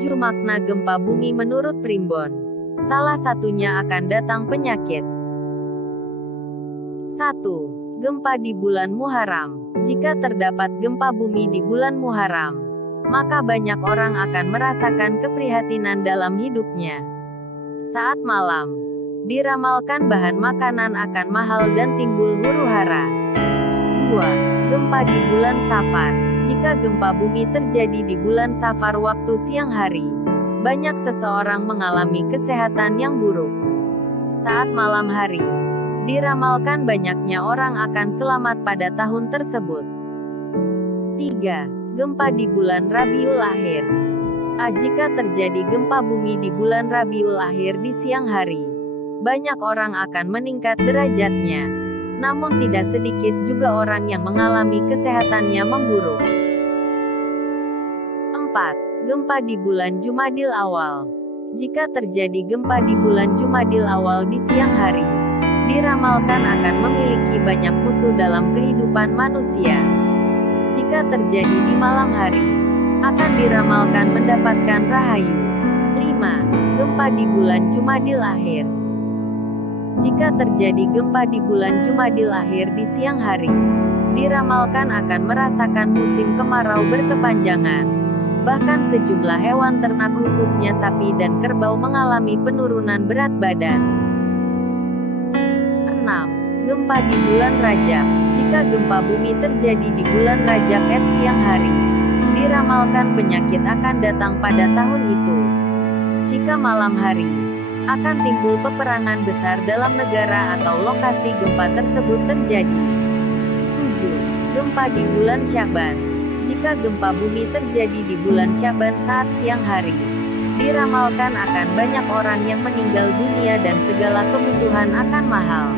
7 makna gempa bumi menurut Primbon. Salah satunya akan datang penyakit. 1. Gempa di bulan Muharram. Jika terdapat gempa bumi di bulan Muharram, maka banyak orang akan merasakan keprihatinan dalam hidupnya. Saat malam, diramalkan bahan makanan akan mahal dan timbul huru-hara. 2. Gempa di bulan Safar. Jika gempa bumi terjadi di bulan Safar waktu siang hari, banyak seseorang mengalami kesehatan yang buruk. Saat malam hari, diramalkan banyaknya orang akan selamat pada tahun tersebut. 3. Gempa di bulan Rabiul Akhir. Jika terjadi gempa bumi di bulan Rabiul Akhir di siang hari, banyak orang akan meningkat derajatnya. Namun tidak sedikit juga orang yang mengalami kesehatannya memburuk. 4. Gempa di bulan Jumadil Awal. Jika terjadi gempa di bulan Jumadil Awal di siang hari, diramalkan akan memiliki banyak musuh dalam kehidupan manusia. Jika terjadi di malam hari, akan diramalkan mendapatkan rahayu. 5. Gempa di bulan Jumadil Akhir. Jika terjadi gempa di bulan Jumadil Akhir di siang hari, diramalkan akan merasakan musim kemarau berkepanjangan. Bahkan sejumlah hewan ternak khususnya sapi dan kerbau mengalami penurunan berat badan. 6. Gempa di bulan Rajab. Jika gempa bumi terjadi di bulan Rajab siang hari, diramalkan penyakit akan datang pada tahun itu. Jika malam hari, akan timbul peperangan besar dalam negara atau lokasi gempa tersebut terjadi. 7. Gempa di bulan Syaban. Jika gempa bumi terjadi di bulan Syaban saat siang hari, diramalkan akan banyak orang yang meninggal dunia dan segala kebutuhan akan mahal.